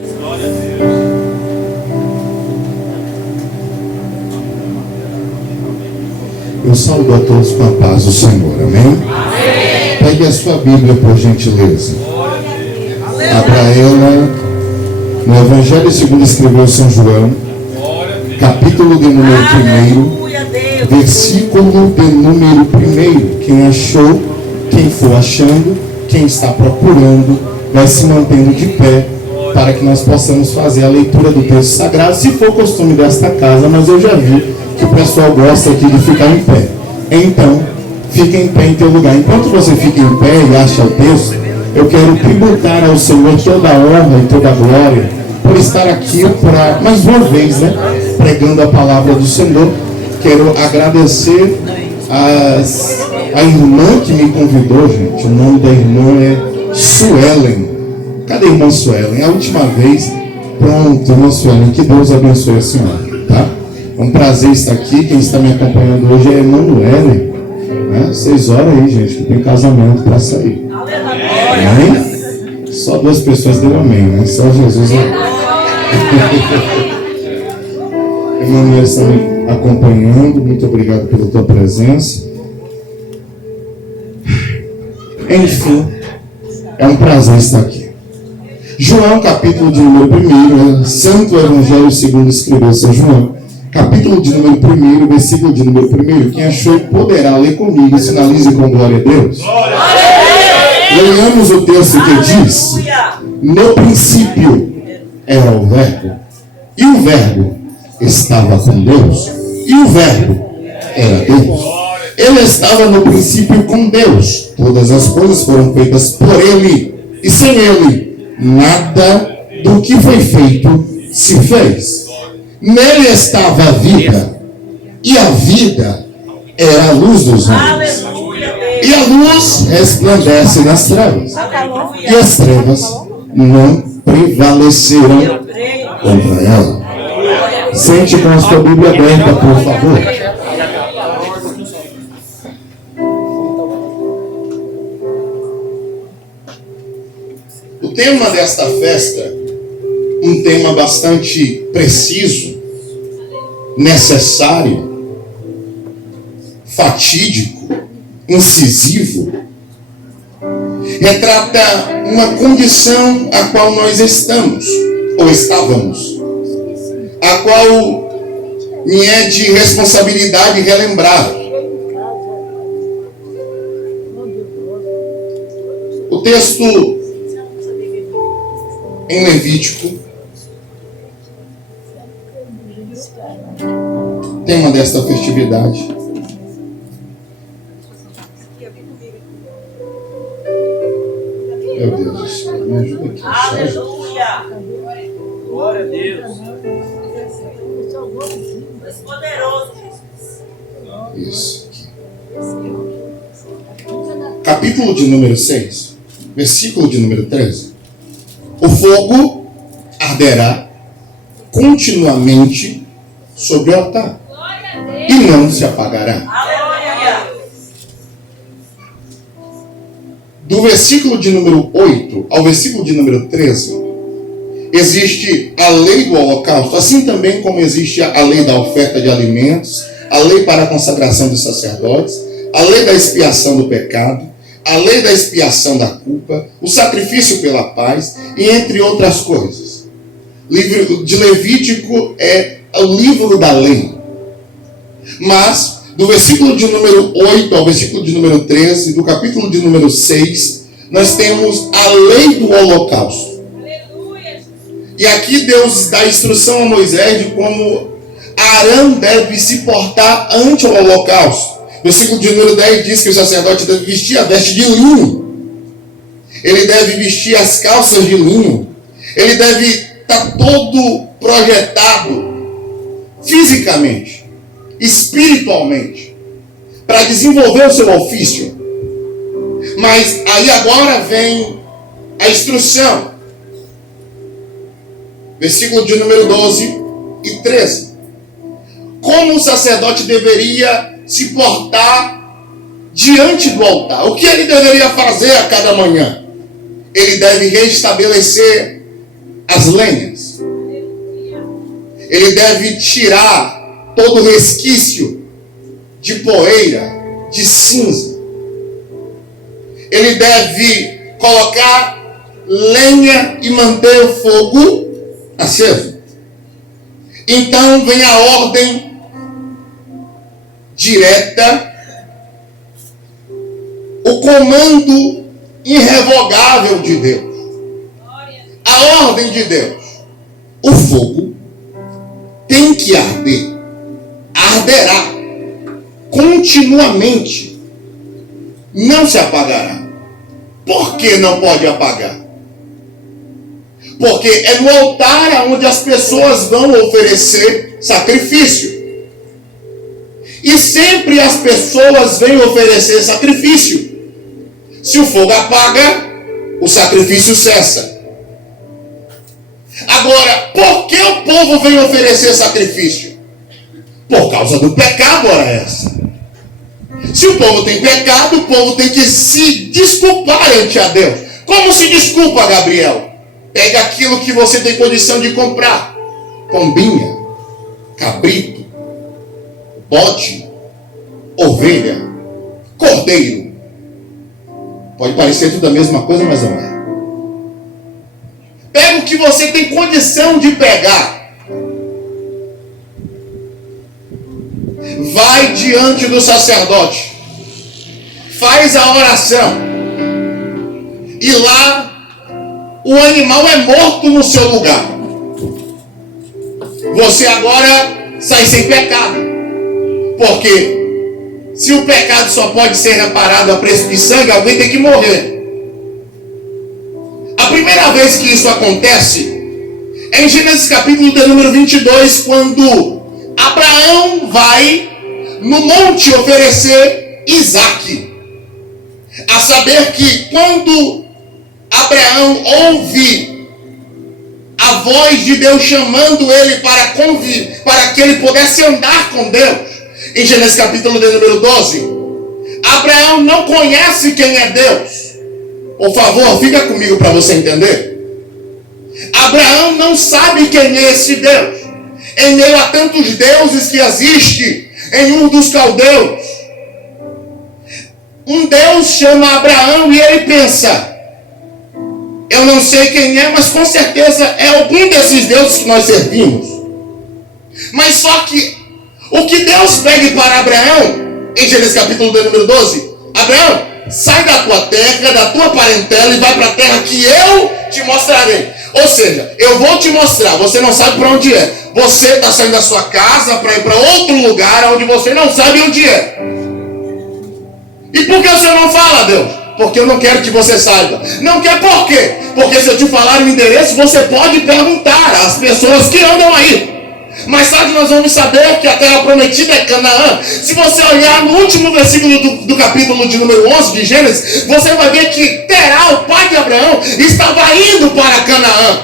Eu saúdo a todos com a paz do Senhor, amém? Pegue a sua Bíblia, por gentileza. Abra ela no Evangelho segundo escreveu São João, capítulo de número 1, versículo de número 1. Quem achou, quem for achando, quem está procurando, vai se mantendo de pé, para que nós possamos fazer a leitura do texto sagrado, se for costume desta casa, mas eu já vi que o pessoal gosta aqui de ficar em pé. Então, fique em pé em teu lugar. Enquanto você fica em pé e acha o texto, eu quero tributar ao Senhor toda a honra e toda a glória por estar aqui para, mais uma vez, pregando a palavra do Senhor. Quero agradecer a irmã que me convidou, gente. O nome da irmã é Suelen. Cadê a irmã Suelen? A última vez. Pronto, irmã Suelen. Que Deus abençoe a senhora, tá? É um prazer estar aqui. Quem está me acompanhando hoje é a Emanuele. Vocês oram aí, gente, que tem casamento para sair. Amém? Só 2 pessoas deram amém, né? Só Jesus. Emanuele está me acompanhando. Muito obrigado pela tua presença. Enfim, é um prazer estar aqui. João, capítulo de número 1, Santo Evangelho segundo escreveu São João, capítulo de número 1, versículo de número 1. Quem achou poderá ler comigo e sinalize com glória a Deus. Leiamos o texto que diz: no princípio era o Verbo, e o Verbo estava com Deus, e o Verbo era Deus. Ele estava no princípio com Deus. Todas as coisas foram feitas por Ele, e sem Ele nada do que foi feito se fez. Nele estava a vida, e a vida era a luz dos homens. E a luz resplandece nas trevas, e as trevas não prevaleceram contra ela. Sente com a sua Bíblia aberta, por favor. O tema desta festa, um tema bastante preciso, necessário, fatídico, incisivo, retrata uma condição a qual nós estamos, ou estávamos, a qual me é de responsabilidade relembrar. O texto em Levítico, tema desta festividade. Meu Deus do céu, me ajuda aqui. Aleluia! Glória a Deus. Poderoso Jesus. Isso. Capítulo de número 6, versículo de número 13. O fogo arderá continuamente sobre o altar e não se apagará. Aleluia! Do versículo de número 8 ao versículo de número 13, existe a lei do holocausto, assim também como existe a lei da oferta de alimentos, a lei para a consagração dos sacerdotes, a lei da expiação do pecado, a lei da expiação da culpa, o sacrifício pela paz, e entre outras coisas. O livro de Levítico é o livro da lei. Mas, do versículo de número 8 ao versículo de número 13, do capítulo de número 6, nós temos a lei do holocausto. E aqui Deus dá instrução a Moisés de como Arão deve se portar ante o holocausto. Versículo de número 10 diz que o sacerdote deve vestir a veste de linho. Ele deve vestir as calças de linho. Ele deve estar todo projetado fisicamente, espiritualmente, para desenvolver o seu ofício. Mas aí agora vem a instrução. Versículo de número 12 e 13. Como o sacerdote deveria se portar diante do altar? O que ele deveria fazer a cada manhã? Ele deve restabelecer as lenhas. Ele deve tirar todo resquício de poeira, de cinza. Ele deve colocar lenha e manter o fogo aceso. Então vem a ordem direta, o comando irrevogável de Deus. A ordem de Deus. O fogo tem que arder. Arderá continuamente. Não se apagará. Por que não pode apagar? Porque é no altar onde as pessoas vão oferecer sacrifício. E sempre as pessoas vêm oferecer sacrifício. Se o fogo apaga, o sacrifício cessa. Agora, por que o povo vem oferecer sacrifício? Por causa do pecado, ora essa. Se o povo tem pecado, o povo tem que se desculpar ante a Deus. Como se desculpa, Gabriel? Pega aquilo que você tem condição de comprar. Pombinha, cabrito, bode, ovelha, cordeiro. Pode parecer tudo a mesma coisa, mas não é. Pega o que você tem condição de pegar. Vai diante do sacerdote. Faz a oração. E lá o animal é morto no seu lugar. Você agora sai sem pecado. Porque se o pecado só pode ser reparado a preço de sangue, alguém tem que morrer. A primeira vez que isso acontece é em Gênesis capítulo de número 22, quando Abraão vai no monte oferecer Isaque. A saber que quando Abraão ouve a voz de Deus chamando ele para que ele pudesse andar com Deus, em Gênesis capítulo de número 12, Abraão não conhece quem é Deus. Por favor, fica comigo para você entender. Abraão não sabe quem é esse Deus. Em meio a tantos deuses que existe em um dos caldeus, um Deus chama Abraão e ele pensa: eu não sei quem é, mas com certeza é algum desses deuses que nós servimos. Mas só que o que Deus pede para Abraão, em Gênesis capítulo de número 12, Abraão, sai da tua terra, da tua parentela e vai para a terra que eu te mostrarei. Ou seja, eu vou te mostrar, você não sabe para onde é. Você está saindo da sua casa para ir para outro lugar onde você não sabe onde é. E por que o Senhor não fala, Deus? Porque eu não quero que você saiba. Não quer por quê? Porque se eu te falar o endereço, você pode perguntar às pessoas que andam aí. Mais tarde nós vamos saber que a terra prometida é Canaã. Se você olhar no último versículo do capítulo de número 11 de Gênesis, você vai ver que Terá, o pai de Abraão, estava indo para Canaã.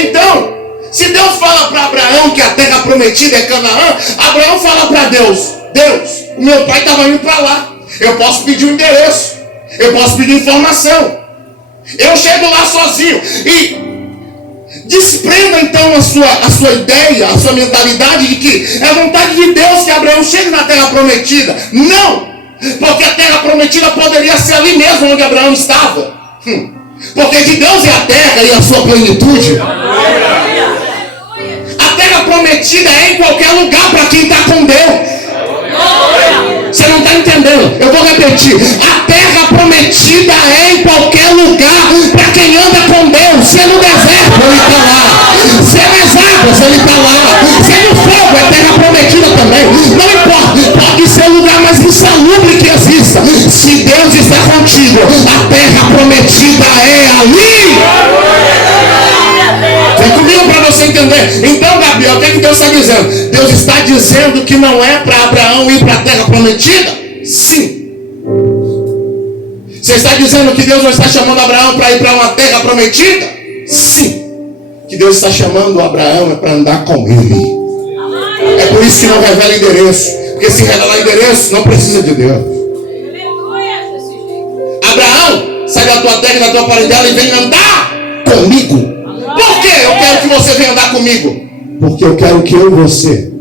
Então, se Deus fala para Abraão que a terra prometida é Canaã, Abraão fala para Deus: Deus, meu pai estava indo para lá. Eu posso pedir um endereço, eu posso pedir informação. Eu chego lá sozinho. E desprenda então a sua ideia, a sua mentalidade de que é vontade de Deus que Abraão chegue na terra prometida. Não! Porque a terra prometida poderia ser ali mesmo onde Abraão estava. Porque de Deus é a terra e a sua plenitude. A terra prometida é em qualquer lugar para quem está com Deus. Você não está entendendo? Eu vou repetir. A terra prometida é em qualquer lugar para quem anda com Deus. Se é no deserto, ele está lá. Se é nas águas, ele está lá. Se é no fogo, é terra prometida também. Não importa. Pode ser o lugar mais insalubre que exista. Se Deus está contigo, a terra prometida é ali. Vem comigo para você entender. Então, Gabriel, o que Deus está dizendo? Deus está dizendo que não é para Abraão ir para a terra prometida? Sim. Você está dizendo que Deus não está chamando Abraão para ir para uma terra prometida? Sim. Que Deus está chamando Abraão é para andar com ele. É por isso que não revela endereço. Porque se revelar endereço, não precisa de Deus. Abraão, sai da tua terra e da tua parentela e vem andar comigo. Por quê? eu quero que você venha andar comigo? Porque eu quero que eu e você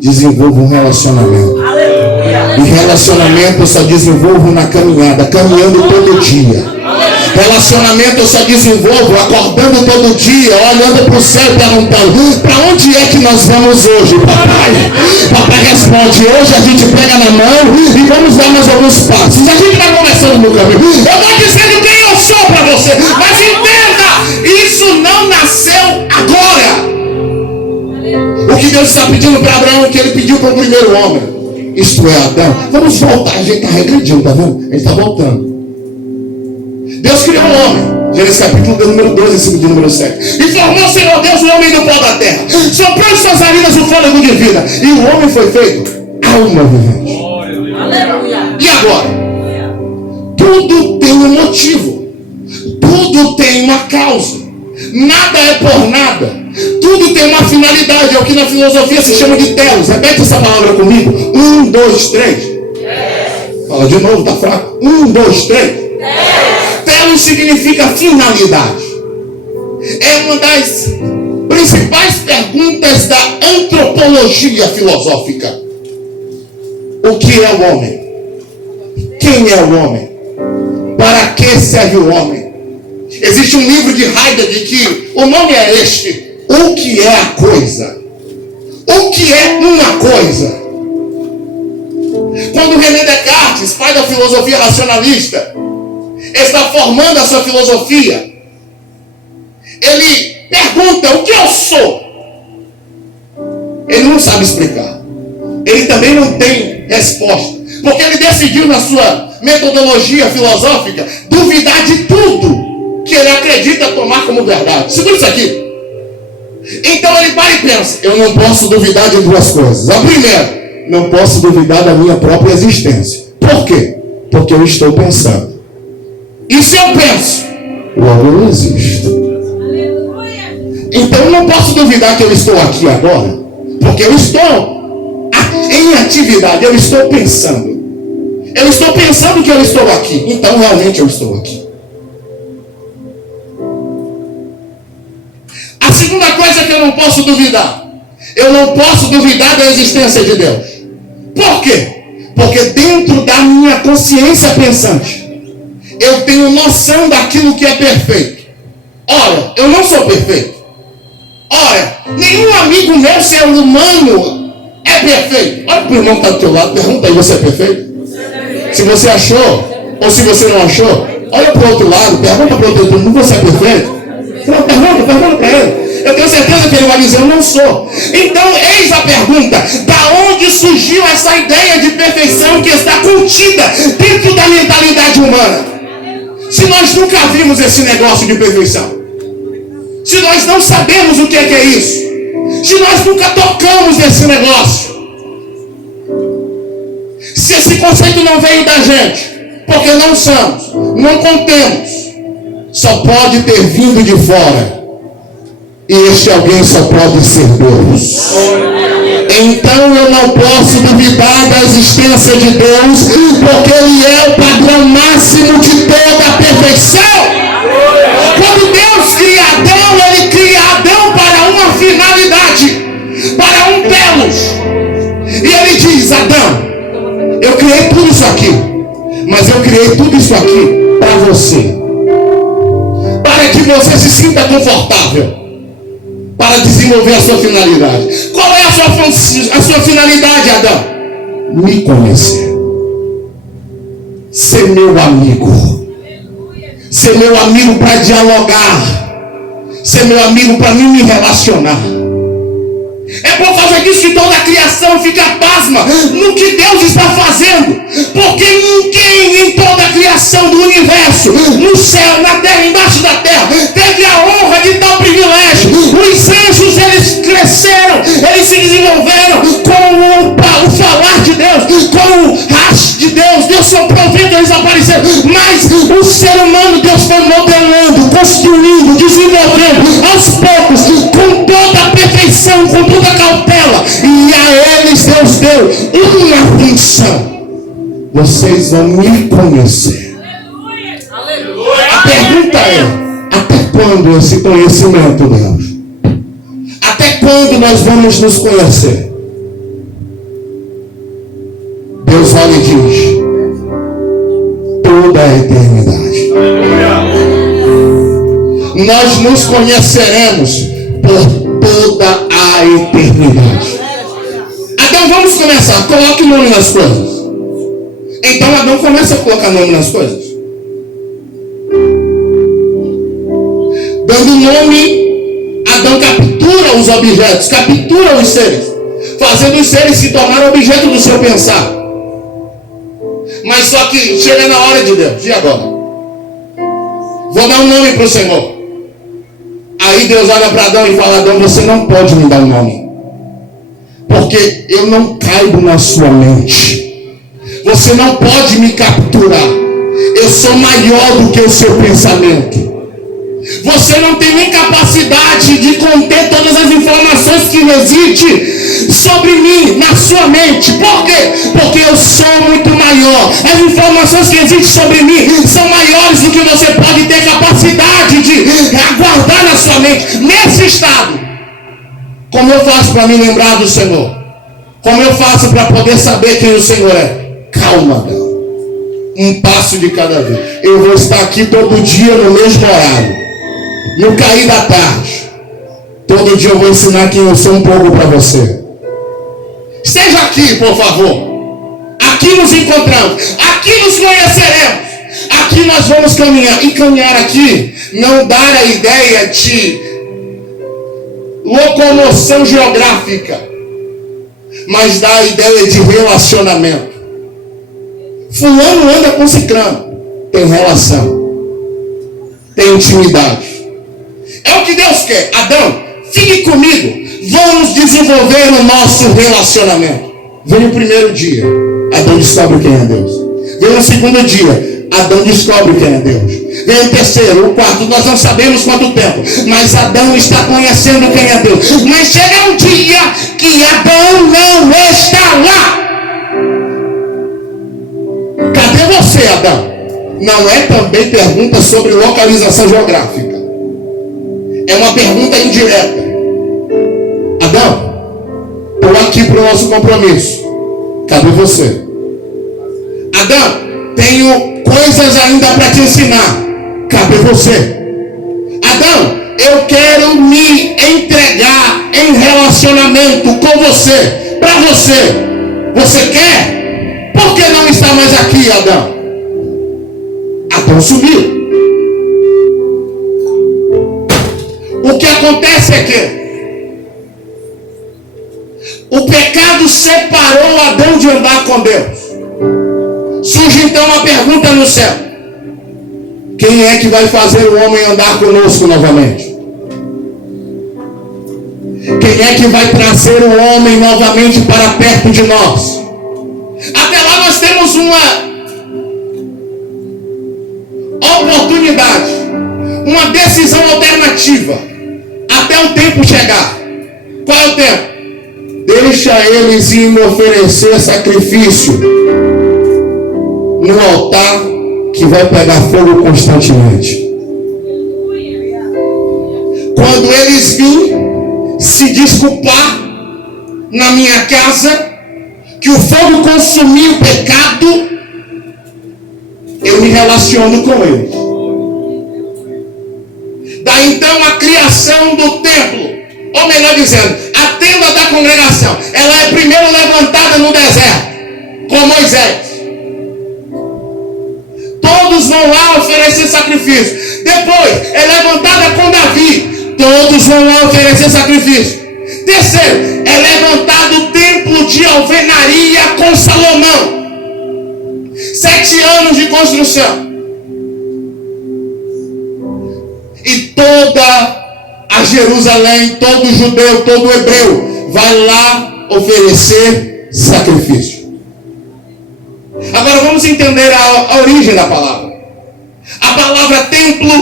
desenvolva um relacionamento. E relacionamento eu só desenvolvo na caminhada, caminhando todo dia. Relacionamento eu só desenvolvo acordando todo dia, olhando para o céu e perguntando: para onde é que nós vamos hoje, papai? Papai responde: hoje a gente pega na mão e vamos dar mais alguns passos. A gente vai conversando no caminho. Eu estou dizendo quem eu sou para você, mas entenda, isso não nasceu agora. O que Deus está pedindo para Abraão, o que ele pediu para o primeiro homem, isto é, Adão. Vamos voltar, a gente está regredindo, tá vendo? A gente está voltando. Deus criou o homem, Gênesis capítulo de número 12, versículo de número 7. E formou o Senhor Deus o homem do pó da terra, soprou em suas narinas o fôlego de vida, e o homem foi feito alma vivente. Aleluia. E agora? Tudo tem um motivo, tudo tem uma causa, nada é por nada, tudo tem uma finalidade, é o que na filosofia se chama de telos. Repete essa palavra comigo: 1, 2, 3. Fala de novo, tá fraco. 1, 2, 3. Telos significa finalidade. É uma das principais perguntas da antropologia filosófica. O que é o homem? Quem é o homem? Para que serve o homem? Existe um livro de Heidegger que o nome é este: o que é a coisa? O que é uma coisa? Quando René Descartes, pai da filosofia racionalista, está formando a sua filosofia, ele pergunta: o que eu sou? Ele não sabe explicar. Ele também não tem resposta, porque ele decidiu na sua metodologia filosófica duvidar de tudo que ele acredita tomar como verdade. Segura isso aqui. Então ele para e pensa: eu não posso duvidar de duas coisas. A primeira, não posso duvidar da minha própria existência. Por quê? Porque eu estou pensando. E se eu penso, logo eu existo. Então eu não posso duvidar que eu estou aqui agora, porque eu estou em atividade, eu estou pensando. Eu estou pensando que eu estou aqui, então realmente eu estou aqui. A segunda coisa que eu não posso duvidar, eu não posso duvidar da existência de Deus. Por quê? Porque dentro da minha consciência pensante, eu tenho noção daquilo que é perfeito. Ora, eu não sou perfeito. Ora, nenhum amigo meu, ser humano, é perfeito. Olha para o irmão que está do teu lado, pergunta aí: você é perfeito? Se você achou, ou se você não achou, olha para o outro lado, pergunta para o outro lado: você é perfeito? Não, pergunta para ele. Eu tenho certeza que ele vai dizer: eu não sou. Então, eis a pergunta: da onde surgiu essa ideia de perfeição que está contida dentro da mentalidade humana? Se nós nunca vimos esse negócio de perfeição, se nós não sabemos o que é isso, se nós nunca tocamos nesse negócio, se esse conceito não veio da gente, porque não somos, não contemos, só pode ter vindo de fora. E este alguém só pode ser Deus. Então eu não posso duvidar da existência de Deus, porque Ele é o padrão máximo de toda a perfeição. Quando Deus cria Adão, Ele cria Adão para uma finalidade, para um telos. E Ele diz: Adão, eu criei tudo isso aqui, mas eu criei tudo isso aqui para você, para que você se sinta confortável, para desenvolver a sua finalidade. Qual é a sua finalidade, Adão? Me conhecer, ser meu amigo, ser meu amigo para dialogar, ser meu amigo para me relacionar. É por causa disso que toda a criação fica pasma no que Deus está fazendo, porque ninguém em toda a criação do universo, no céu, na terra, embaixo da terra, teve a honra de tal privilégio. Os anjos, eles cresceram, eles se desenvolveram com o falar de Deus, com o racho de Deus. Deus soprou vento, eles apareceram. Mas o ser humano, Deus foi modelando, construindo, desenvolvendo aos poucos, com toda a perfeição, com toda a cautela, e a eles Deus deu uma função: vocês vão me conhecer. A pergunta é: até quando esse conhecimento, Deus? quando nós vamos nos conhecer? Deus olha e diz: toda a eternidade. Nós nos conheceremos por toda a eternidade. Então vamos começar. Coloque nome nas coisas. Então Adão começa a colocar nome nas coisas. Dando nome, Adão captura os objetos, captura os seres, fazendo os seres se tornar objeto do seu pensar. Mas só que chega na hora de Deus. E agora? Vou dar um nome para o Senhor. Aí Deus olha para Adão e fala: Adão, você não pode me dar um nome, porque eu não caibo na sua mente. Você não pode me capturar. Eu sou maior do que o seu pensamento. Você não tem nem capacidade de conter todas as informações que residem sobre mim, na sua mente. Por quê? Porque eu sou muito maior. As informações que existem sobre mim são maiores do que você pode ter capacidade de aguardar na sua mente. Nesse estado, como eu faço para me lembrar do Senhor? Como eu faço para poder saber quem o Senhor é? Calma, Adão. Um passo de cada vez. Eu vou estar aqui todo dia no mesmo horário. No cair da tarde, todo dia eu vou ensinar quem eu sou um pouco para você. Esteja aqui, por favor. Aqui nos encontramos, aqui nos conheceremos, aqui nós vamos caminhar. E caminhar aqui não dá a ideia de locomoção geográfica, mas dá a ideia de relacionamento. Fulano anda com ciclano, tem relação, tem intimidade. É o que Deus quer. Adão, fique comigo. Vamos desenvolver o nosso relacionamento. Vem o primeiro dia, Adão descobre quem é Deus. Vem o segundo dia, Adão descobre quem é Deus. Vem o terceiro, o quarto, nós não sabemos quanto tempo, mas Adão está conhecendo quem é Deus. Mas chega um dia que Adão não está lá. Cadê você, Adão? Não é também pergunta sobre localização geográfica. É uma pergunta indireta. Adão, estou aqui para o nosso compromisso. Cadê você? Adão, tenho coisas ainda para te ensinar. Cadê você? Adão, eu quero me entregar em relacionamento com você, para você. Você quer? Por que não está mais aqui, Adão? Adão subiu. O que acontece é que o pecado separou Adão de andar com Deus. Surge então uma pergunta no céu: quem é que vai fazer o homem andar conosco novamente? Quem é que vai trazer o homem novamente para perto de nós? Até lá nós temos uma oportunidade, uma decisão alternativa, até o tempo chegar. Qual é o tempo? Deixa eles ir me oferecer sacrifício no altar que vai pegar fogo constantemente. Quando eles virem se desculpar na minha casa, que o fogo consumiu o pecado, eu me relaciono com eles. Daí então a criação do templo, ou melhor dizendo, a tenda da congregação, ela é primeiro levantada no deserto, com Moisés. Todos vão lá oferecer sacrifício. Depois é levantada com Davi. Todos vão lá oferecer sacrifício. Terceiro, é levantado o templo de alvenaria com Salomão. 7 anos de construção. E toda a Jerusalém, todo judeu, todo hebreu vai lá oferecer sacrifício. Agora vamos entender a origem da palavra. A palavra templo,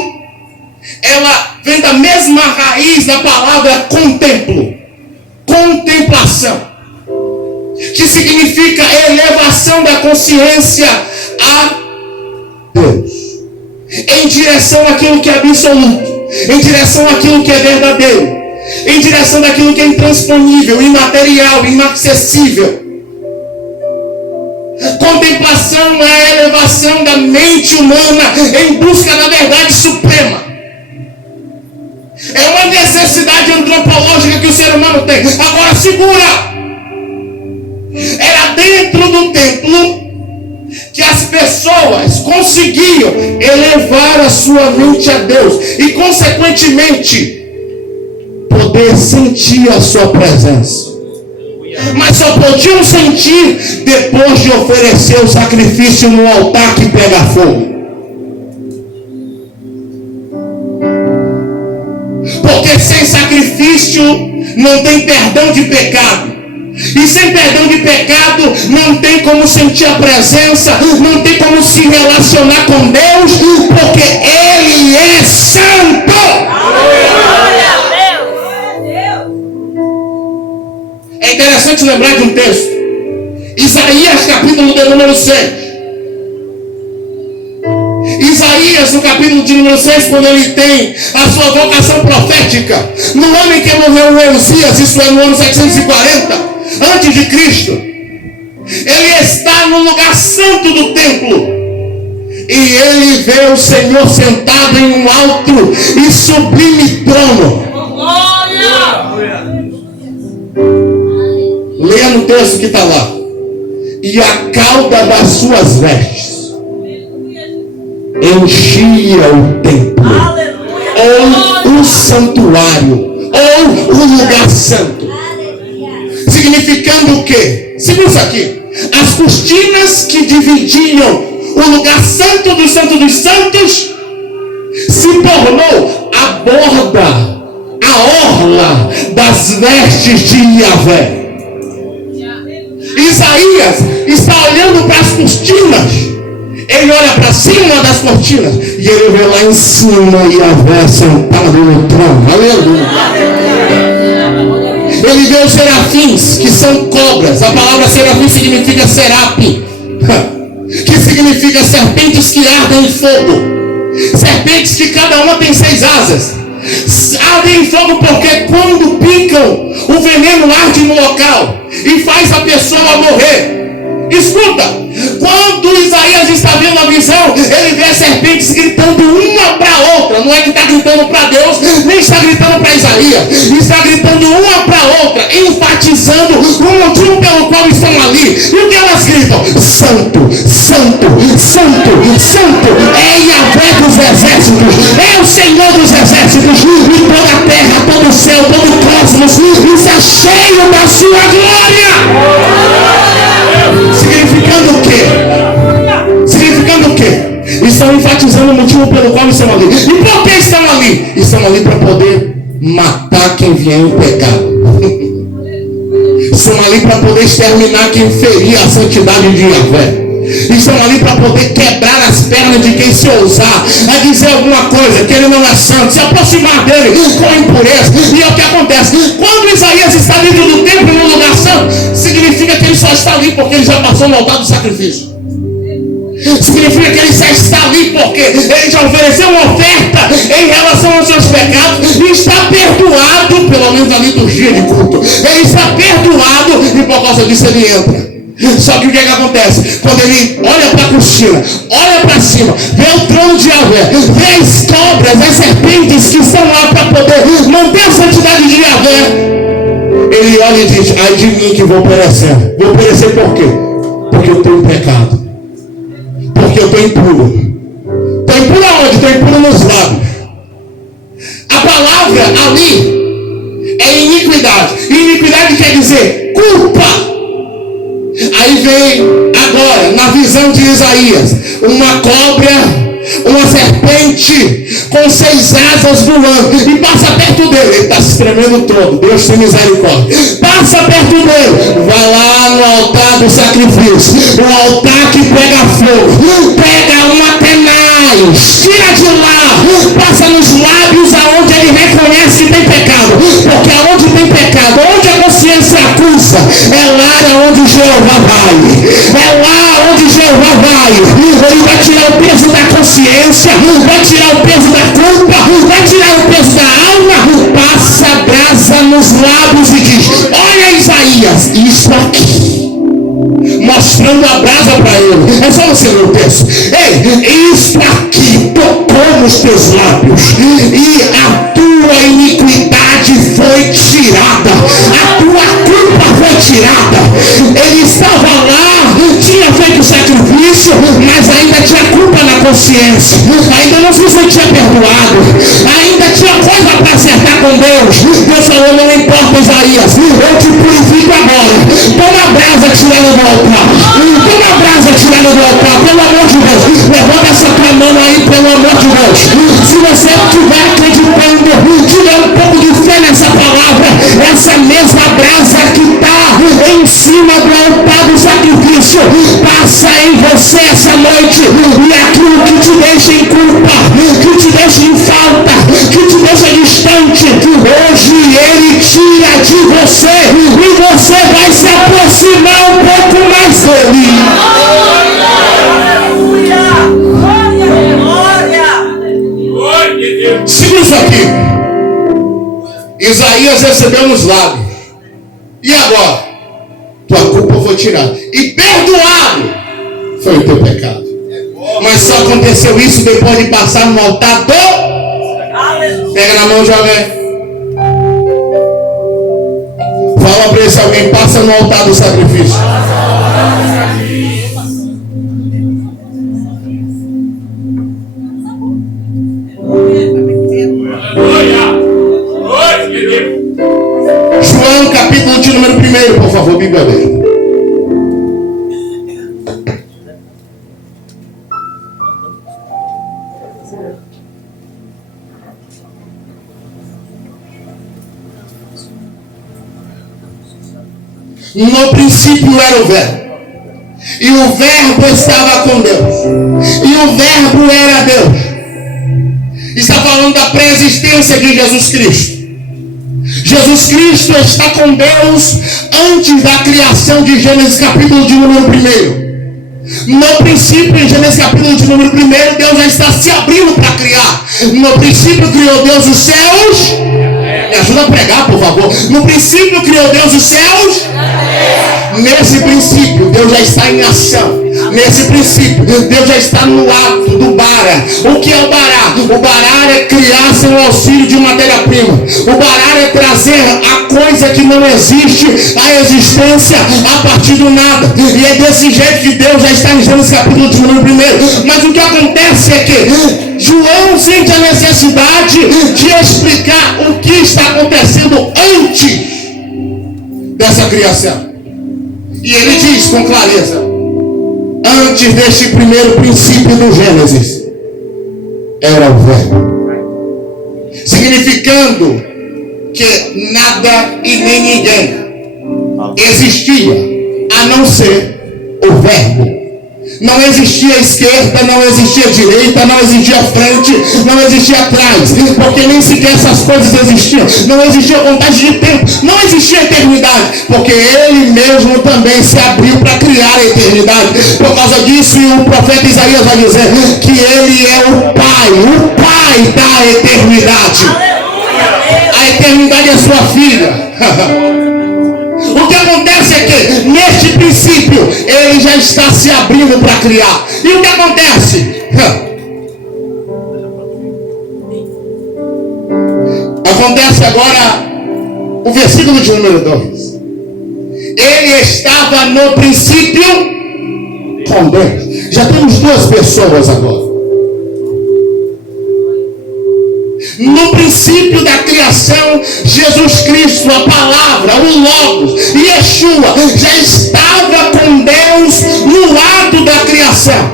ela vem da mesma raiz da palavra contemplo, contemplação, que significa elevação da consciência a Deus, em direção àquilo que é absoluto, em direção àquilo que é verdadeiro. em direção daquilo que é intransponível, imaterial, inacessível. Contemplação é a elevação da mente humana em busca da verdade suprema. É uma necessidade antropológica que o ser humano tem. Agora segura! Era dentro do templo que as pessoas conseguiam elevar a sua mente a Deus e, consequentemente, poder sentir a sua presença. Mas só podiam sentir depois de oferecer o sacrifício no altar que pega fogo. Porque sem sacrifício não tem perdão de pecado. E sem perdão de pecado não tem como sentir a presença, não tem como se relacionar com Deus, porque Ele é santo. É interessante lembrar de um texto. Isaías, capítulo de número 6. Isaías, no capítulo de número 6, quando ele tem a sua vocação profética, no ano em que morreu o rei Uzias, isso é no ano 740, antes de Cristo, ele está no lugar santo do templo, e ele vê o Senhor sentado em um alto e sublime trono. Leia no texto que está lá. E a cauda das suas vestes enchia o templo, ou o santuário, ou o lugar santo. Significando o quê? Segura isso aqui. As cortinas que dividiam o lugar santo dos santos se tornou a borda, a orla das vestes de Yahvé. Isaías está olhando para as cortinas. Ele olha para cima das cortinas e ele vê lá em cima Yahvé sentado no trono. Aleluia. Ele vê os serafins, que são cobras. A palavra serafim significa serape, que significa serpentes que ardem em fogo. Serpentes que cada uma tem 6 asas. Ardem em fogo porque quando picam, o veneno arde no local e faz a pessoa morrer. Escuta, quando Isaías está vendo a visão, ele vê as serpentes gritando uma para a outra. Não é que está gritando para Deus, nem está gritando para Isaías. Está gritando uma para a outra, enfatizando o motivo pelo qual estão ali. E o que elas gritam? Santo, santo, santo, santo. É Yahvé dos exércitos, é o Senhor dos exércitos. E toda a terra, todo o céu, todo o cosmos está cheio da sua glória. Significando o quê? Significando o quê? Estão enfatizando o motivo pelo qual estão ali. E por que estão ali? Estão ali para poder matar quem vier em pecado. Estão ali para poder exterminar quem ferir a santidade de Yahvé. Estão ali para poder quebrar as pernas de quem se ousar a dizer alguma coisa que ele não é santo, se aproximar dele com impureza. E é o que acontece. Quando Isaías está dentro do templo no lugar santo, significa que ele só está ali porque ele já passou no altar do sacrifício. Significa que ele já está ali porque ele já ofereceu uma oferta em relação aos seus pecados e está perdoado, pelo menos na liturgia de culto. Ele está perdoado e por causa disso ele entra. Só que o que acontece? Quando ele olha para a cortina, olha para cima, vê o trono de Yahvé, vê as cobras, as serpentes que estão lá para poder manter a santidade de Yahvé, ele olha e diz: ai de mim que vou perecer. Vou perecer por quê? Porque eu tenho pecado, porque eu estou impuro. Estou impuro aonde? Estou impuro nos lábios. A palavra ali é iniquidade. E iniquidade quer dizer culpa. Aí vem agora, na visão de Isaías, uma cobra, uma serpente com 6 asas voando e passa perto dele. Ele está se tremendo todo. Deus tem misericórdia. Passa perto dele, vai lá no altar do sacrifício, o altar que pega fogo, pega uma tenaz, tira de lá, passa nos lábios aonde ele reconhece que tem pecado, porque aonde tem pecado, onde a consciência acusa, é lá onde Jeová vai, é lá onde Jeová vai. Ele vai tirar o peso da consciência, vai tirar o peso da culpa, vai tirar o peso da alma, passa brasa nos lábios e diz: olha, Isaías, isso aqui, mostrando a brasa para ele. É só você ler o texto. Ei, isto aqui tocou nos teus lábios e a tua iniquidade foi tirada, a tua culpa foi tirada. Ele estava lá, tinha feito sacrifício, mas ainda tinha culpa na consciência, ainda não se sentia perdoado, ainda tinha coisa para acertar com Deus. Deus falou: não importa, Isaías, eu te purifico agora. Toma a brasa tirando do altar, toma a brasa tirando do altar, pelo amor de Deus. Levanta essa tua mão aí, pelo amor de Deus. Se você estiver acreditando, tiver um pouco de fé nessa palavra, essa mesma brasa que está em cima do altar do sacrifício passa em você essa noite, e aquilo que te deixa em culpa, que te deixa em falta, que te deixa distante, hoje ele tira de você e você vai se aproximar um pouco mais dele. Segura isso aqui. Isaías recebeu nos lábios. E agora? Tua culpa foi tirada. E perdoado foi o teu pecado. Mas só aconteceu isso depois de passar no altar do... Pega na mão de alguém. Fala para esse alguém: passa no altar do sacrifício. João capítulo de número 1, por favor, Bíblia aberta. No princípio era o Verbo, e o Verbo estava com Deus, e o Verbo era Deus. Está falando da pré-existência de Jesus Cristo. Jesus Cristo está com Deus antes da criação de Gênesis capítulo de número 1. No princípio, em Gênesis capítulo de número 1, Deus já está se abrindo para criar. No princípio criou Deus os céus. Me ajuda a pregar, por favor. No princípio criou Deus os céus. Nesse princípio, Deus já está em ação. Nesse princípio, Deus já está no ato do bara. O que é o bará? O bará é criar sem o auxílio de matéria-prima. O bará é trazer a coisa que não existe à existência a partir do nada. E é desse jeito que Deus já está em Gênesis capítulo de número 1. Mas o que acontece é que João sente a necessidade de explicar o que está acontecendo antes dessa criação. E ele diz com clareza: antes deste primeiro princípio do Gênesis, era o Verbo. Significando que nada e nem ninguém existia a não ser o Verbo. Não existia esquerda, não existia direita, não existia frente, não existia atrás, porque nem sequer essas coisas existiam. Não existia contagem de tempo, não existia eternidade, porque ele mesmo também se abriu para criar a eternidade. Por causa disso, o profeta Isaías vai dizer que ele é o Pai da eternidade. A eternidade é sua filha. O que acontece é que, neste princípio, ele já está se abrindo para criar. E o que acontece? Acontece agora o versículo de número 2. Ele estava no princípio com Deus. Já temos duas pessoas agora. No princípio da criação, Jesus Cristo, a palavra, o Logos, Yeshua, já estava com Deus no ato da criação.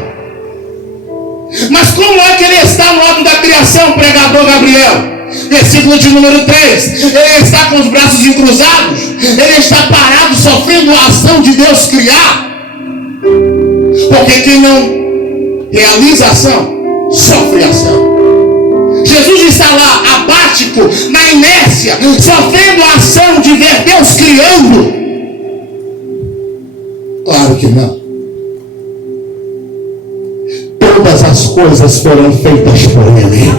Mas como é que ele está no ato da criação, pregador Gabriel? Versículo de número 3. Ele está com os braços encruzados. Ele está parado, sofrendo a ação de Deus criar. Porque quem não realiza ação, sofre ação. Jesus está lá, apático, na inércia, sofrendo a ação de ver Deus criando. Claro que não. Todas as coisas foram feitas por Ele.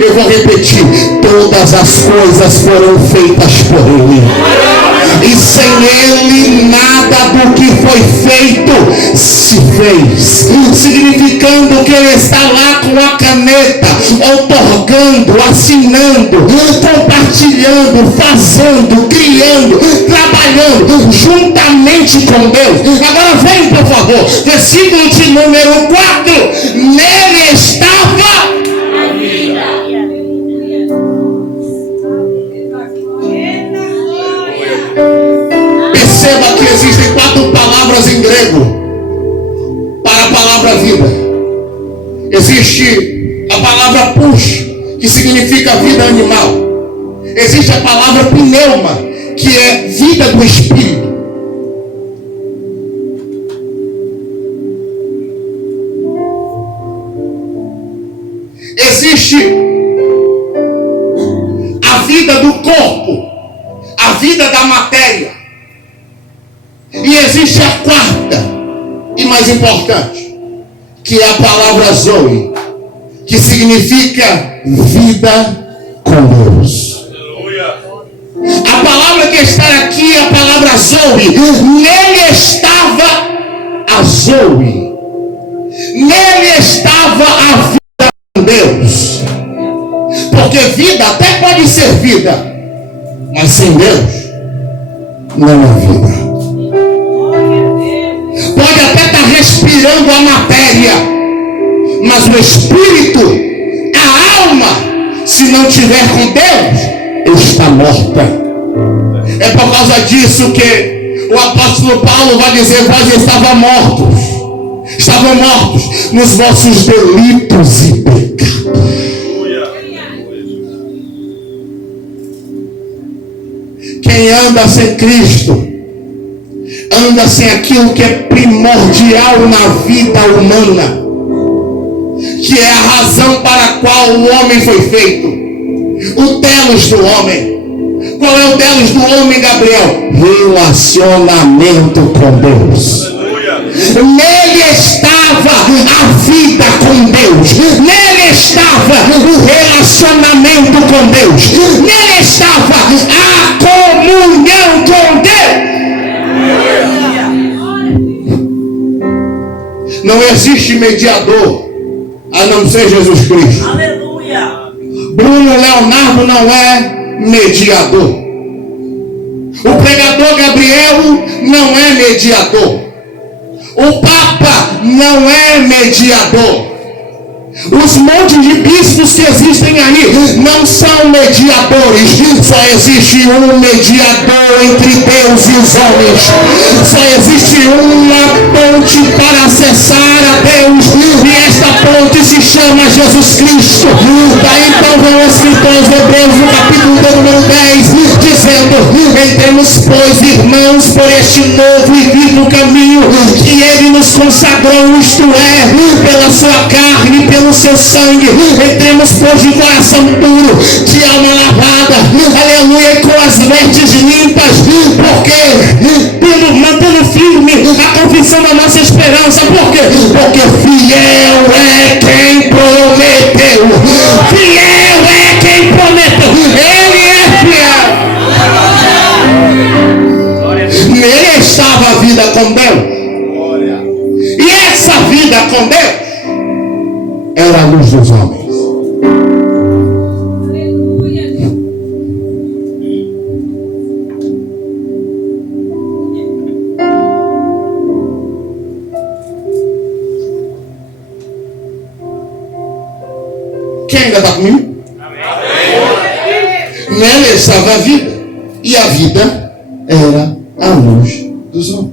Eu vou repetir: todas as coisas foram feitas por Ele, e sem Ele nada do que foi feito se fez. Significando que Ele está lá com a caneta, outorgando, assinando, compartilhando, fazendo, criando, trabalhando juntamente com Deus. Agora vem, por favor, versículo de número 4. Nele estava a vida. Perceba que existem 4 palavras em grego para a palavra vida. Existe a palavra push, que significa vida animal. Existe a palavra pneuma, que é vida do espírito. Existe a vida do corpo, a vida da matéria. E existe a quarta e mais importante, que é a palavra Zoe, que significa vida com Deus. A palavra que está aqui é a palavra Zoe. Nele estava a Zoe. Nele estava a vida com Deus. Porque vida até pode ser vida, mas sem Deus não é vida. Pode até estar respirando a matéria, mas o espírito, a alma, se não tiver com Deus, está morta. É por causa disso que o apóstolo Paulo vai dizer: vós estavam mortos nos vossos delitos e pecados. Quem anda sem Cristo anda sem aquilo que é primordial na vida humana, que é a razão para a qual o homem foi feito, o telos do homem. Qual é o telos do homem, Gabriel? Relacionamento com Deus. Nele estava a vida com Deus, nele estava o relacionamento com Deus, nele estava a comunhão com Deus. Não existe mediador a não ser Jesus Cristo. Aleluia. Bruno Leonardo não é mediador. O pregador Gabriel não é mediador. O Papa não é mediador. Os montes de bispos que existem aí não são mediadores. Só existe um mediador entre Deus e os homens. Só existe uma ponte para acessar a Deus, e esta ponte se chama Jesus Cristo. Daí então vem o escritor aos Hebreus no capítulo número 10, dizendo: entremos, pois, irmãos, por este novo e vivo caminho que Ele nos consagrou, isto é, pela sua carne, pelo seu sangue. Entremos, pois, de coração puro, de alma lavada, aleluia, e com as vestes limpas, porque mantendo firme a confissão da nossa esperança. Por quê? Porque fiel é quem prometeu. Fiel é quem prometeu. Ele é fiel. Nele estava a vida com Deus. E essa vida com Deus era a luz dos homens. Quem ainda está comigo? Amém. Nele estava a vida, e a vida era a luz dos homens.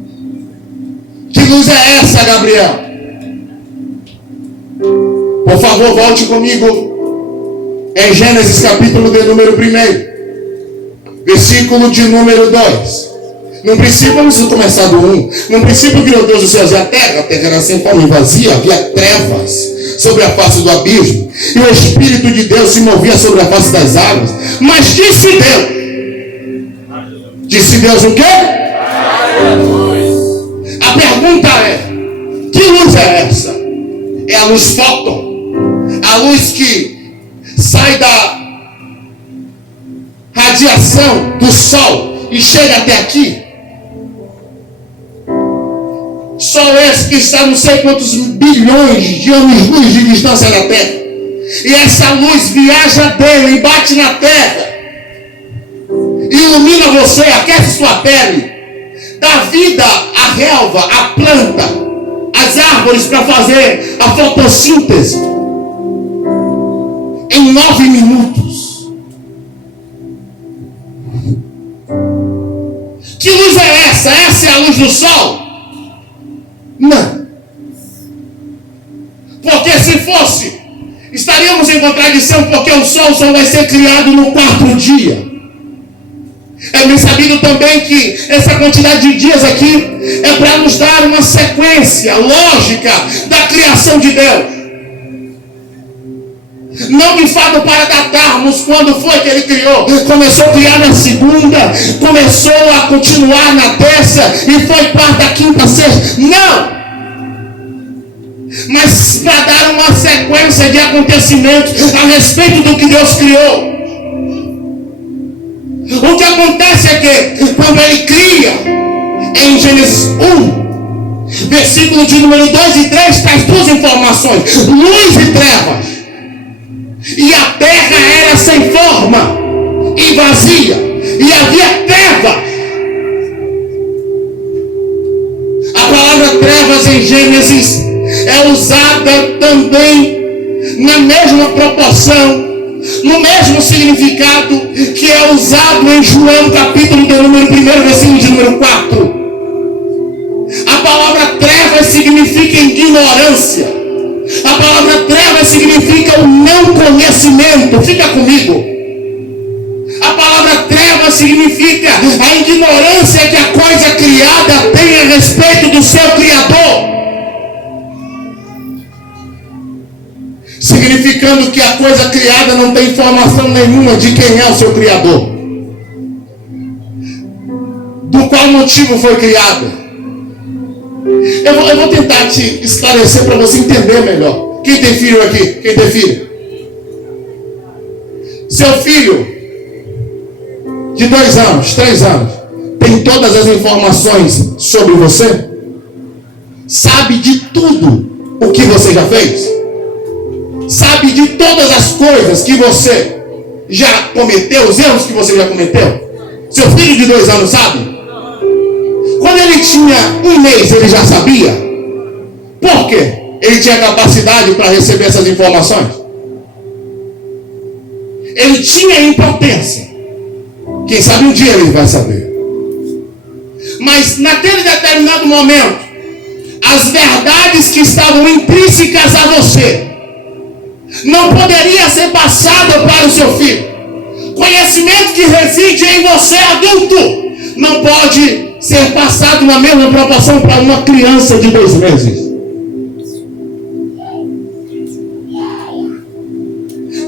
Que luz é essa, Gabriel? Por favor, volte comigo em Gênesis capítulo de número 1, versículo de número 2. No princípio, vamos começar do 1. No princípio criou Deus os céus e a terra era sem forma e vazia, havia trevas sobre a face do abismo, e o Espírito de Deus se movia sobre a face das águas. Mas disse Deus o quê? A pergunta é: que luz é essa? É a luz fóton, a luz que sai da radiação do Sol e chega até aqui. Sol esse que está não sei quantos bilhões de anos-luz de distância da Terra. E essa luz viaja dele e bate na Terra. Ilumina você, aquece sua pele. Dá vida à relva, à planta, às árvores para fazer a fotossíntese. Em 9 minutos. Que luz é essa? Essa é a luz do Sol? Não. Porque se fosse, estaríamos em contradição, porque o Sol só vai ser criado no 4º dia. É bem sabido também que essa quantidade de dias aqui é para nos dar uma sequência lógica da criação de Deus. Não me falo para datarmos quando foi que ele criou. Começou a criar na segunda, começou a continuar na terça e foi quarta, quinta, sexta. Não! Mas para dar uma sequência de acontecimentos a respeito do que Deus criou. O que acontece é que quando ele cria, em Gênesis 1, versículo de número 2 e 3, traz 2 informações: luz e trevas. E a terra era sem forma e vazia, e havia trevas. A palavra trevas em Gênesis é usada também na mesma proporção, no mesmo significado que é usado em João capítulo de número 1, versículo de número 4. A palavra trevas significa ignorância. A palavra trevas significa o não conhecimento. Fica comigo. A palavra trevas significa a ignorância que a coisa criada tem a respeito do seu Criador. Significando que a coisa criada não tem informação nenhuma de quem é o seu Criador. Do qual motivo foi criada. Eu vou tentar te esclarecer para você entender melhor. Quem tem filho aqui? Quem tem filho? Seu filho de 2 anos, 3 anos, tem todas as informações sobre você? Sabe de tudo o que você já fez? Sabe de todas as coisas que você já cometeu, os erros que você já cometeu? Seu filho de 2 anos sabe? Quando ele tinha 1 mês, ele já sabia? Por quê? Ele tinha capacidade para receber essas informações? Ele tinha impotência. Quem sabe um dia ele vai saber. Mas naquele determinado momento, as verdades que estavam intrínsecas a você não poderia ser passada para o seu filho. Conhecimento que reside em você, adulto, não pode ser passado na mesma proporção para uma criança de 2 meses.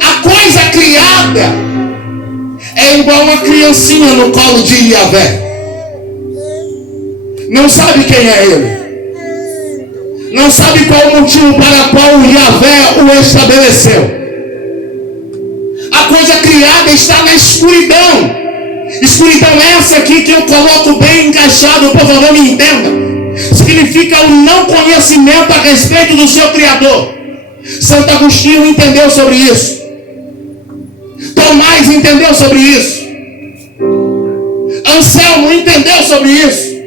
A coisa criada é igual uma criancinha no colo de Yahvé. Não sabe quem é ele. Não sabe qual o motivo para o qual Yahvé o estabeleceu. A coisa criada está na escuridão. Escuridão essa aqui que eu coloco bem encaixado, por favor me entenda. Significa o não conhecimento a respeito do seu Criador. Santo Agostinho entendeu sobre isso. Tomás entendeu sobre isso. Anselmo entendeu sobre isso.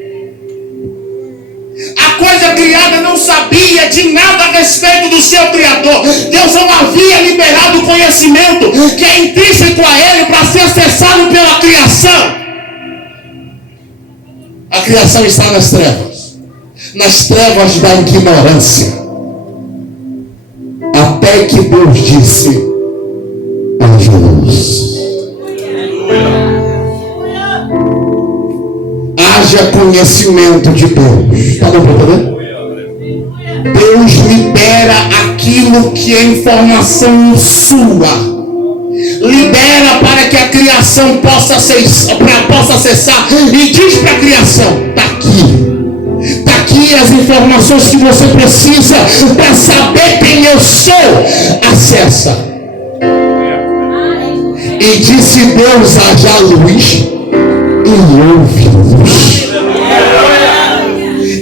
A coisa criada não sabia de nada a respeito do seu Criador. Deus não havia liberado o conhecimento que é intrínseco a ele para ser acessado pela criação. A criação está nas trevas da ignorância. Até que Deus disse: haja luz. Haja conhecimento de Deus. Está dando para entender? Deus libera aquilo que é informação sua. Libera para que a criação possa acessar. E diz para a criação: está aqui. Está aqui as informações que você precisa para saber quem eu sou. Acessa. E disse Deus: haja luz, e houve luz.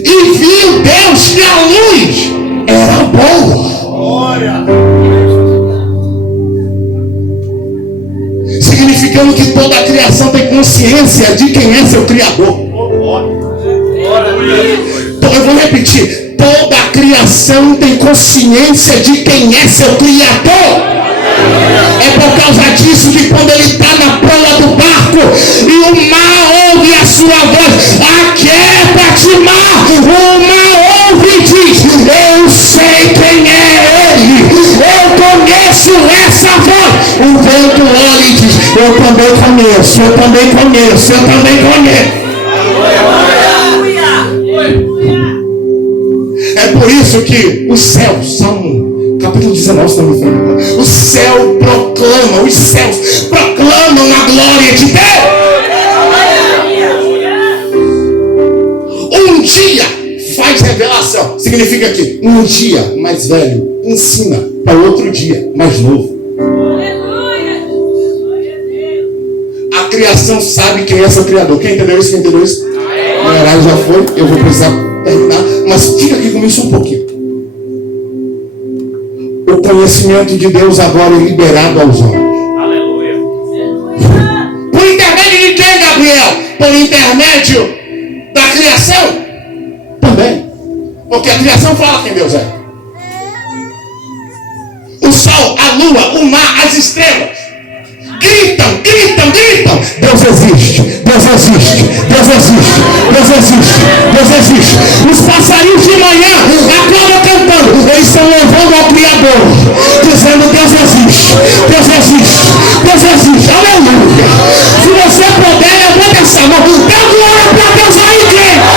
E viu Deus que a luz era boa. Significando que toda a criação tem consciência de quem é seu Criador. Então eu vou repetir: toda a criação tem consciência de quem é seu Criador. É por causa disso que quando ele está na proa do barco e o mar ouve a sua voz: aquieta-te, mar. O mar ouve e diz: eu sei quem é ele, eu conheço essa voz. O vento olha e diz: eu também conheço, eu também conheço, eu também conheço. É por isso que os céus, Salmo capítulo 19, se não me engano, o céu proclama, os céus proclamam a glória de Deus. Um dia faz revelação. Significa que um dia mais velho ensina para outro dia mais novo. A criação sabe quem é seu Criador. Quem entendeu isso? Quem entendeu isso? O horário já foi, eu vou precisar terminar, mas fica aqui comigo só um pouquinho. O conhecimento de Deus agora é liberado aos homens. Aleluia. Por intermédio de quem, Gabriel? Por intermédio da criação? Também. Porque a criação fala quem Deus é. O sol, a lua, o mar, as estrelas gritam, gritam, gritam: Deus existe, Deus existe, Deus existe, Deus existe, Deus existe. Os passarinhos de manhã acordam cantando, eles estão louvando ao Criador, dizendo: Deus existe, Deus existe, Deus existe. Aleluia. Se você puder, levanta essa mão, dá glória para Deus aí, crente.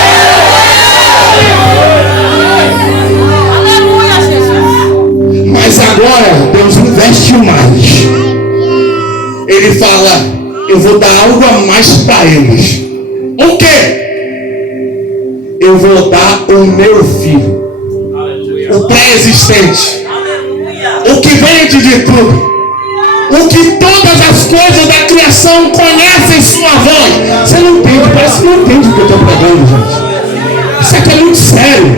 Aleluia, Jesus. Mas agora Deus investe mais. Ele fala: eu vou dar algo a mais para eles. O quê? Eu vou dar o meu filho. Aleluia. O pré-existente. Aleluia. O que vem antes de tudo. O que todas as coisas da criação conhecem sua voz. Você não entende, parece que não entende o que eu estou pregando, gente. Isso aqui é muito sério.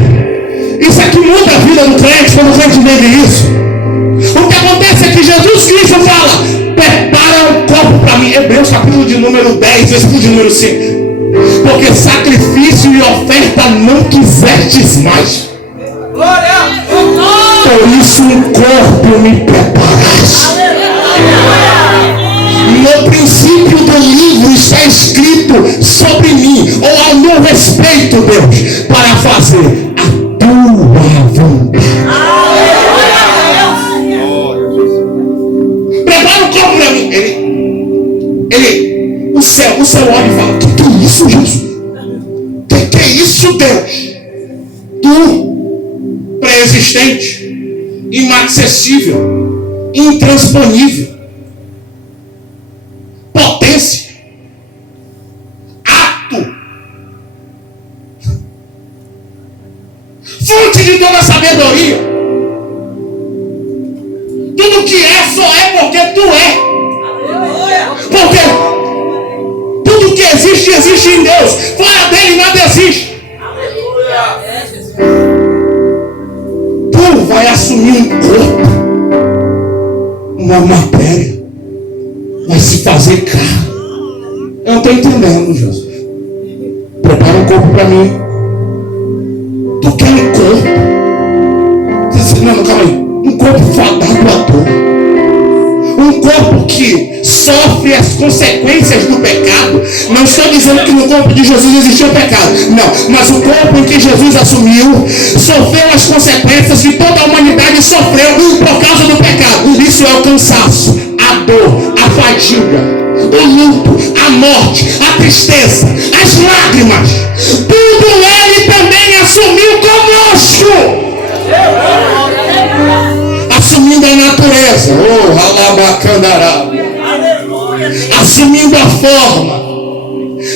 Isso aqui muda a vida do crente quando o crente entende isso. O que acontece é que Jesus Cristo fala: prepara um copo para mim. Hebreus capítulo de número 10, versículo de número 5. Porque sacrifício e oferta não quisestes mais. Glória. Por isso um corpo me preparaste. No princípio do livro está escrito sobre mim, ou ao meu respeito, Deus, para fazer a tua vontade. Prepara o corpo para mim. O céu olha e fala: que é isso, Jesus? Que é isso, Deus? Tu, pré-existente, inacessível, intransponível, potência, ato, fonte de toda a sabedoria. Tudo que é só é porque tu é. Porque tudo que existe, existe em Deus. Fora dele nada existe. Tu vai assumir um corpo, uma matéria, vai se fazer carne. Eu não estou entendendo, Jesus. Prepara um corpo para mim. Tu quer um corpo? Você diz: não, calma aí. Um corpo fadado à dor. Um corpo que sofre as consequências do pecado. Não estou dizendo que no corpo de Jesus existia o pecado. Não, mas o corpo em que Jesus assumiu sofreu as consequências que toda a humanidade sofreu por causa do pecado. Isso é o cansaço, a dor, a fadiga, o luto, a morte, a tristeza, as lágrimas. Tudo ele também assumiu conosco. Assumindo a natureza, alabacandará, assumindo a forma,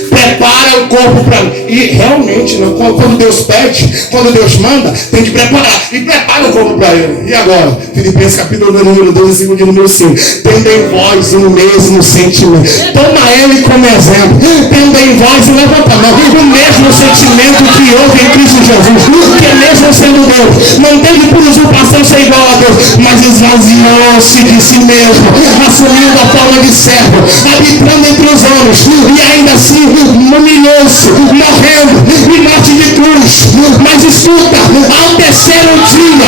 Prepara o corpo para... E realmente, quando Deus pede, quando Deus manda, tem que preparar. E prepara o corpo para ele. E agora? Filipenses capítulo número 12, segundo número 5. Tendo em vós o mesmo sentimento. Toma ele como exemplo. Tendo em vós, levanta a mão, o mesmo sentimento que houve em Cristo Jesus. Que mesmo sendo Deus, não teve por usurpação ser igual a Deus, mas esvaziou-se de si mesmo, assumindo a forma de servo, habitando entre os homens, e ainda assim humilhou-se, morrendo em morte de cruz. Mas escuta, ao terceiro dia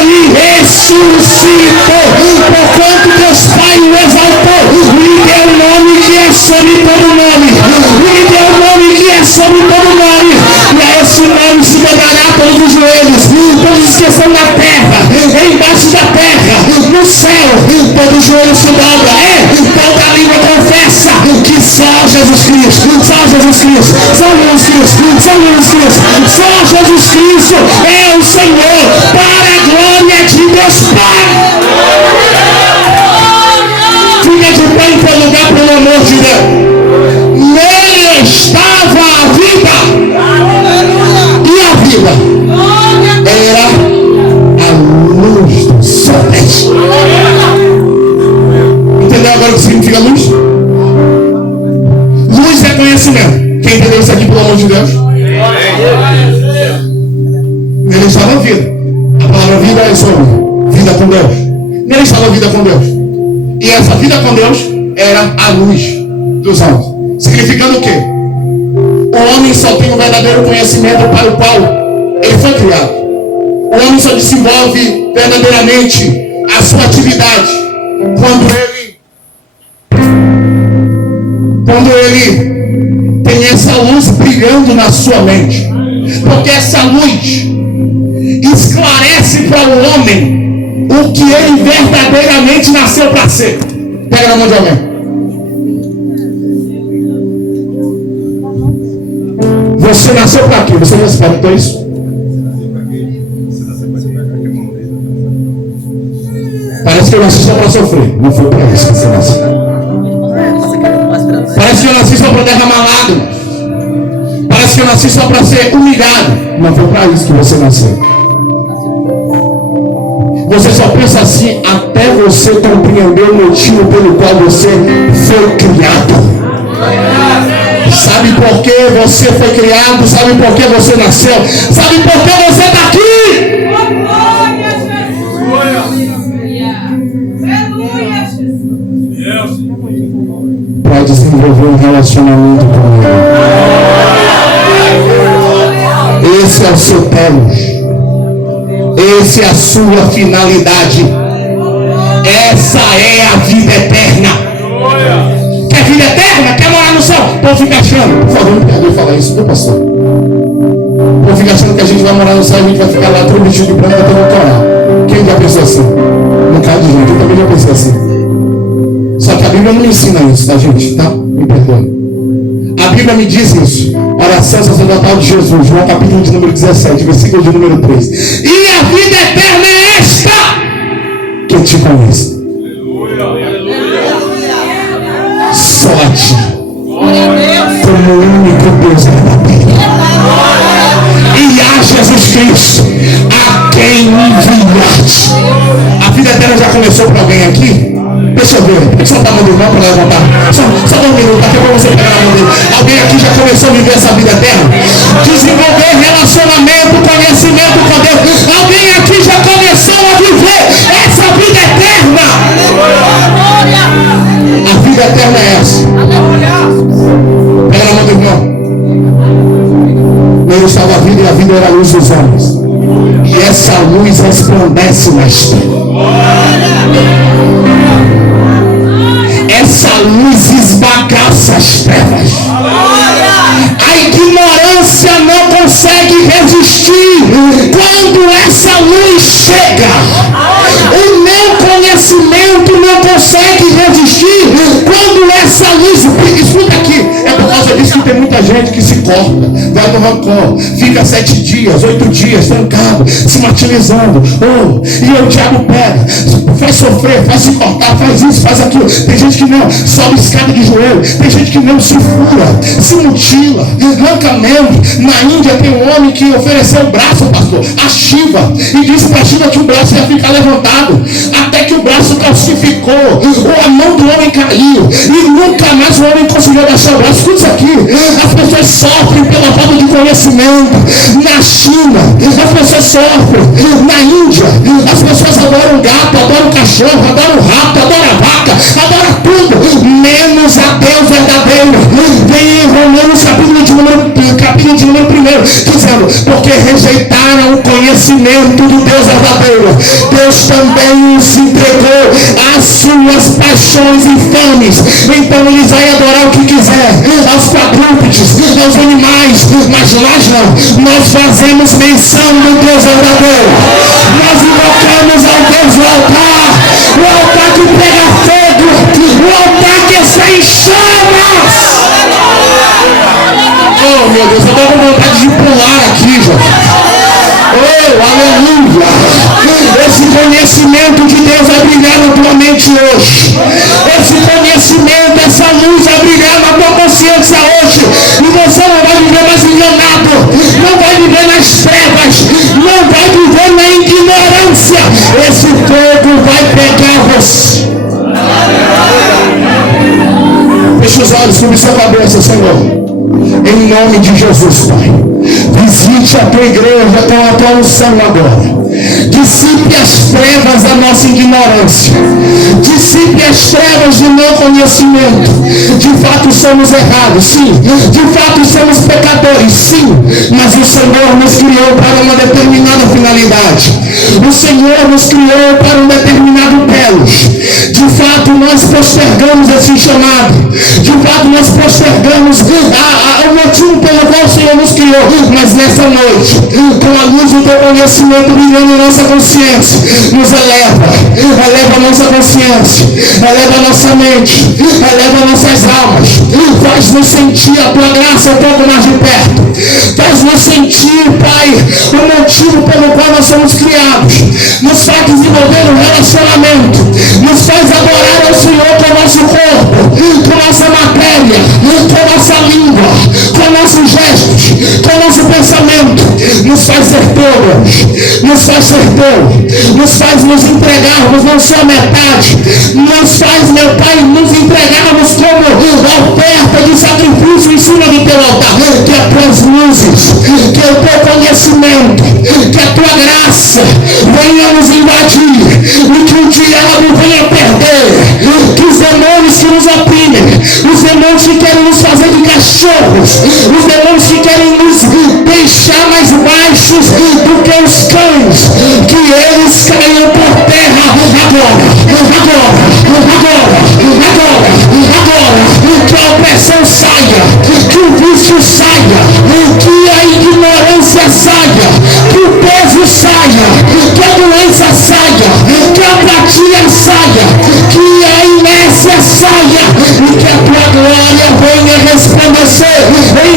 ele ressuscitou, porquanto Deus Pai o exaltou, lhe deu o nome que é sobre todo nome, lhe deu o nome que é sobre todo nome, e a esse nome se dobrará todos os joelhos, todos os que estão na terra, embaixo da terra, no céu, todo joelho se dobra, toda língua confessa que só Jesus Cristo, só Jesus Cristo, só Jesus Cristo, só Jesus Cristo, só Jesus Cristo é o Senhor, para a glória de Deus Pai. Fica de pé em teu lugar, pelo amor de Deus. Nele estava a vida, e a vida era a luz do sol. Entendeu agora o que significa luz? Luz é conhecimento. Quem entendeu isso aqui, pelo amor de Deus? Nele estava a vida. A palavra vida é sobre vida com Deus. Nele estava a vida com Deus. E essa vida com Deus era a luz dos homens. Significando o quê? O homem só tem o verdadeiro conhecimento para o qual ele foi criado. O homem só desenvolve verdadeiramente a sua atividade quando ele tem essa luz brilhando na sua mente. Porque essa luz esclarece para o homem o que ele verdadeiramente nasceu para ser. Pega na mão de alguém. Você nasceu para quê? Você já se perguntou isso? Parece que eu nasci só para sofrer. Não foi para isso que você nasceu. Parece que eu nasci só para derramar lágrimas. Parece que eu nasci só para ser humilhado. Não foi para isso que você nasceu. Você só pensa assim até você compreender o motivo pelo qual você foi criado. Sabe por que você foi criado? Sabe por que você nasceu? Sabe por que você está aqui? Para desenvolver um relacionamento com Ele. Esse é o seu telos. Essa é a sua finalidade. Essa é a vida eterna. Quer vida eterna? Quer morar no céu? O povo fica achando. Por favor, não me perdoe falar isso, meu pastor. O povo fica achando que a gente vai morar no céu e a gente vai ficar lá todo vestido de branco até doutorar. Quem já pensou assim? No caso de gente, eu também já pensei assim. Só que a Bíblia não me ensina isso, tá, gente? Tá? Me perdoe. A Bíblia me diz isso. Oração sacerdotal de Jesus, João capítulo de número 17, versículo de número 3. E a vida eterna é esta, que te conheça. Só a ti, como o único Deus verdadeiro, e a Jesus Cristo, a quem enviaste. A vida eterna já começou para alguém aqui? Deixa eu ver, deixa eu soltar a mão do irmão para levantar. Só um minuto, daqui a pouco você pegar a mão dele. Alguém aqui já começou a viver essa vida eterna? Desenvolver relacionamento, conhecimento com Deus. Alguém aqui já começou a viver essa vida eterna? A vida eterna é essa. Pega na mão do irmão. Nele estava a vida e a vida era a luz dos homens. E essa luz resplandece nas trevas. Essa luz esbagaça as trevas. A ignorância não consegue resistir quando essa luz chega. O meu conhecimento não consegue resistir quando essa luz... Escuta aqui, é por causa disso que tem muita gente que se corta, vai no rancor, fica 7 dias, 8 dias, trancado, se martirizando. E o diabo pega, faz sofrer, faz se cortar, faz isso, faz aquilo. Tem gente que não, sobe escada de joelho. Tem gente que não, se fura, se mutila, arranca membro. Na Índia tem um homem que ofereceu o braço, pastor, a Shiva, e disse para a Shiva que o braço ia ficar levantado, até que o braço calcificou, ou a mão do homem caiu, e nunca mais o homem conseguiu baixar o braço. Escuta isso aqui, as pessoas sofrem pela falta de conhecimento. Na China, as pessoas sofrem. Na Índia, as pessoas adoram gato, adoram cachorro, adoram rato, adoram vaca, adoram tudo, menos a Deus verdadeiro. Vem em Romanos capítulo de número 1, dizendo, porque rejeitaram o conhecimento do Deus verdadeiro, Deus também se entregou às suas paixões infames. Então eles vão adorar o que quiser, aos quadrúpedes, aos animais, mas nós não. Nós fazemos menção do Deus verdadeiro. Nós invocamos ao Deus do altar, o altar que pega fogo, o altar que está em chamas. Oh meu Deus, eu estou com vontade de pular aqui, gente. Oh, aleluia. Esse conhecimento de Deus vai brilhar na tua mente hoje. Esse conhecimento, essa luz vai brilhar na tua consciência hoje. E você não vai viver mais enganado, não vai viver nas trevas, não vai viver na ignorância. Esse fogo vai pegar você. Feche os olhos sobre sua cabeça, Senhor. Em nome de Jesus, Pai. Visite a tua igreja com a tua unção agora. Dissipe as trevas da nossa ignorância. Dissipe as trevas do não conhecimento. De fato somos errados, sim. De fato somos pecadores, sim. Mas o Senhor nos criou para uma determinada finalidade. O Senhor nos criou para um determinado telos. De fato nós postergamos esse chamado. De fato nós postergamos o motivo pelo qual o Senhor nos criou. Mas nessa noite, com a luz do teu conhecimento brilhando em nossa consciência, nos eleva a nossa consciência, eleva a nossa mente, eleva nossas almas, faz-nos sentir a tua graça um pouco mais de perto, faz-nos sentir, Pai, o motivo pelo qual nós somos criados, nos faz desenvolver um relacionamento, nos faz adorar ao Senhor com o nosso corpo, com nossa matéria, com nossa língua, com nossos gestos, com nosso pensamento, nos faz ser todos, nos faz ser todo, nos faz nos entregarmos não só a metade, nos faz, meu Pai, nos entregarmos como oferta de sacrifício em cima do teu altar. Que as tuas luzes, que o teu conhecimento, que a tua graça venha nos invadir e que o diabo venha perder, que os demônios que nos oprimem, os demônios que querem nos fazer de cachorros, os demônios que querem nos deixar mais baixos do que os cães, que eles caiam por terra agora, que a opressão saia, que o vício saia, que a ignorância saia, que o peso saia, que a doença saia, que a apatia saia, que a inércia saia e que a tua glória venha resplandecer em